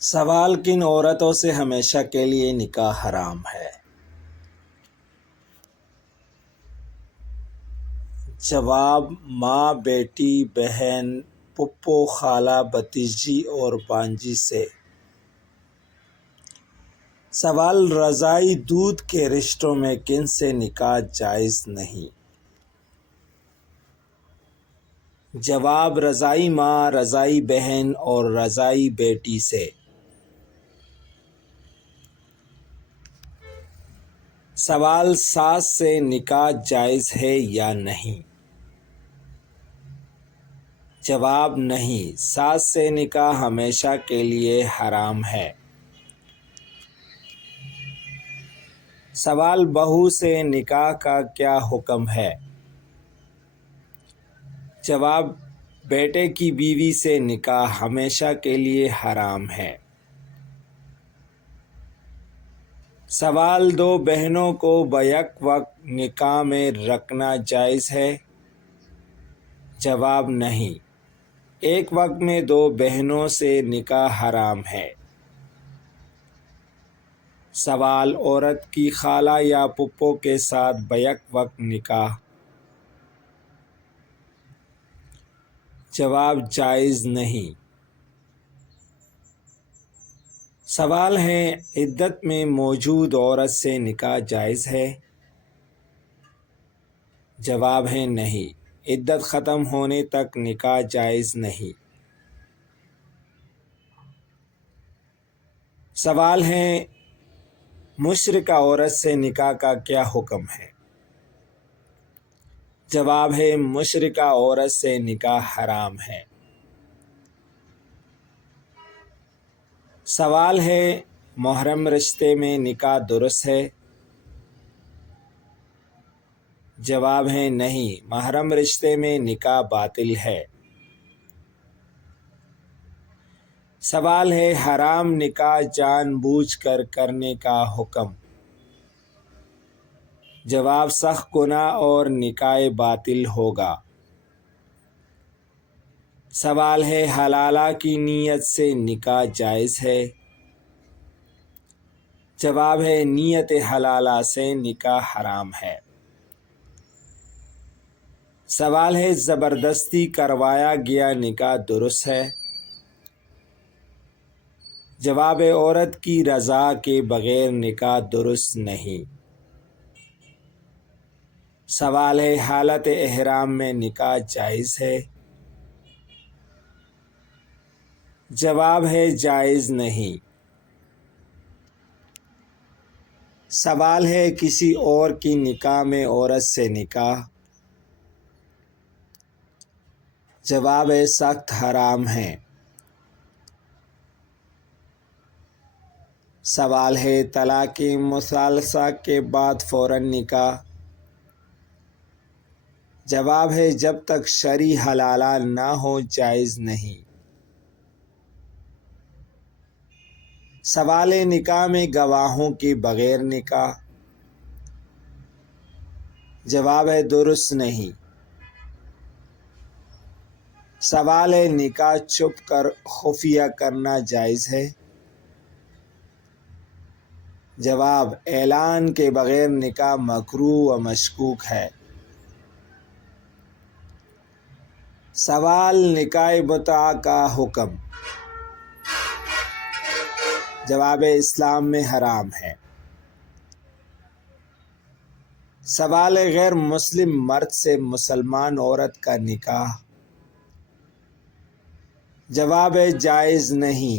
سوال کن عورتوں سے ہمیشہ کے لیے نکاح حرام ہے؟ جواب: ماں، بیٹی، بہن، پھپھو، خالہ، بھتیجی اور بھانجی سے۔ سوال: رضاعی دودھ کے رشتوں میں کن سے نکاح جائز نہیں؟ جواب: رضاعی ماں، رضاعی بہن اور رضاعی بیٹی سے۔ سوال: ساس سے نکاح جائز ہے یا نہیں؟ جواب: نہیں، ساس سے نکاح ہمیشہ کے لیے حرام ہے۔ سوال: بہو سے نکاح کا کیا حکم ہے؟ جواب: بیٹے کی بیوی سے نکاح ہمیشہ کے لیے حرام ہے۔ سوال: دو بہنوں کو بیک وقت نکاح میں رکھنا جائز ہے؟ جواب: نہیں، ایک وقت میں دو بہنوں سے نکاح حرام ہے۔ سوال: عورت کی خالہ یا پھپھو کے ساتھ بیک وقت نکاح؟ جواب: جائز نہیں۔ سوال ہے: عدت میں موجود عورت سے نکاح جائز ہے؟ جواب ہے نہیں، عدت ختم ہونے تک نکاح جائز نہیں۔ سوال ہے: مشرکہ عورت سے نکاح کا کیا حکم ہے؟ جواب ہے مشرکہ عورت سے نکاح حرام ہے۔ سوال ہے: محرم رشتے میں نکاح درست ہے؟ جواب ہے نہیں، محرم رشتے میں نکاح باطل ہے۔ سوال ہے: حرام نکاح جان بوجھ کر کرنے کا حکم؟ جواب: سخت گناہ اور نکاح باطل ہوگا۔ سوال ہے: حلالہ کی نیت سے نکاح جائز ہے؟ جواب ہے نیت حلالہ سے نکاح حرام ہے۔ سوال ہے: زبردستی کروایا گیا نکاح درست ہے؟ جواب: عورت کی رضا کے بغیر نکاح درست نہیں۔ سوال ہے: حالت احرام میں نکاح جائز ہے؟ جواب ہے جائز نہیں۔ سوال ہے: کسی اور کی نکاح میں عورت سے نکاح؟ جواب ہے سخت حرام ہے۔ سوال ہے: طلاق مثلاثہ کے بعد فوراً نکاح؟ جواب ہے جب تک شرعی حلالہ نہ ہو جائز نہیں۔ سوال ہے: نکاح میں گواہوں کے بغیر نکاح؟ جواب ہے درست نہیں۔ سوال ہے: نکاح چھپ کر خفیہ کرنا جائز ہے؟ جواب: اعلان کے بغیر نکاح مکروہ و مشکوک ہے۔ سوال: نکاح متعہ کا حکم؟ جواب: اسلام میں حرام ہے۔ سوال ہے: غیر مسلم مرد سے مسلمان عورت کا نکاح؟ جواب ہے جائز نہیں۔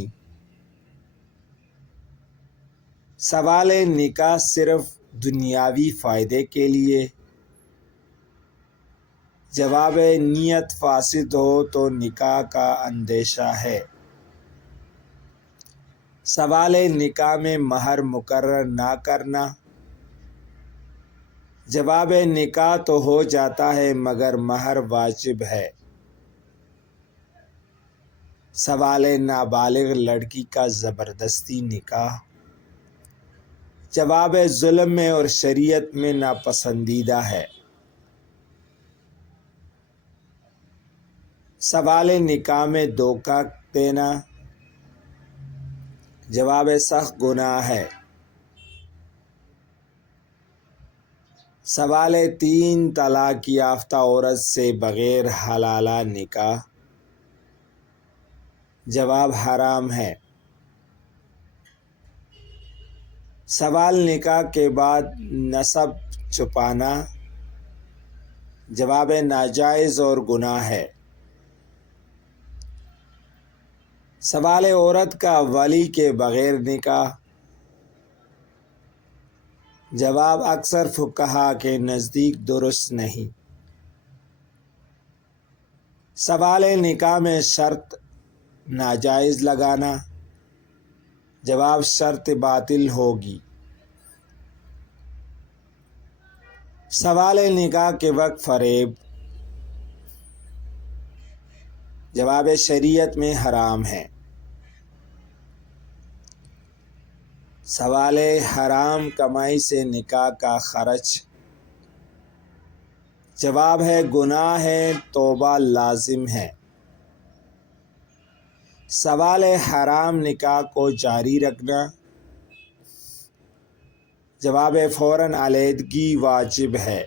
سوال ہے: نکاح صرف دنیاوی فائدے کے لیے؟ جواب ہے نیت فاسد ہو تو نکاح کا اندیشہ ہے۔ سوال ہے: نکاح میں مہر مقرر نہ کرنا؟ جواب ہے نکاح تو ہو جاتا ہے مگر مہر واجب ہے۔ سوال ہے: نابالغ لڑکی کا زبردستی نکاح؟ جواب ہے ظلم ہے اور شریعت میں ناپسندیدہ ہے۔ سوال ہے: نکاح میں دھوکہ دینا؟ جواب سخت گناہ ہے۔ سوال 3 طلاق یافتہ عورت سے بغیر حلالہ نکاح، جواب حرام ہے۔ سوال نکاح کے بعد نسب چھپانا، جواب ناجائز اور گناہ ہے۔ سوال عورت کا ولی کے بغیر نکاح، جواب اکثر فقہا کے نزدیک درست نہیں۔ سوال نکاح میں شرط ناجائز لگانا، جواب شرط باطل ہوگی۔ سوال نکاح کے وقت فریب، جواب شریعت میں حرام ہے۔ سوال حرام کمائی سے نکاح کا خرچ، جواب ہے گناہ ہے، توبہ لازم ہے۔ سوال حرام نکاح کو جاری رکھنا، جواب فوراً علیحدگی واجب ہے۔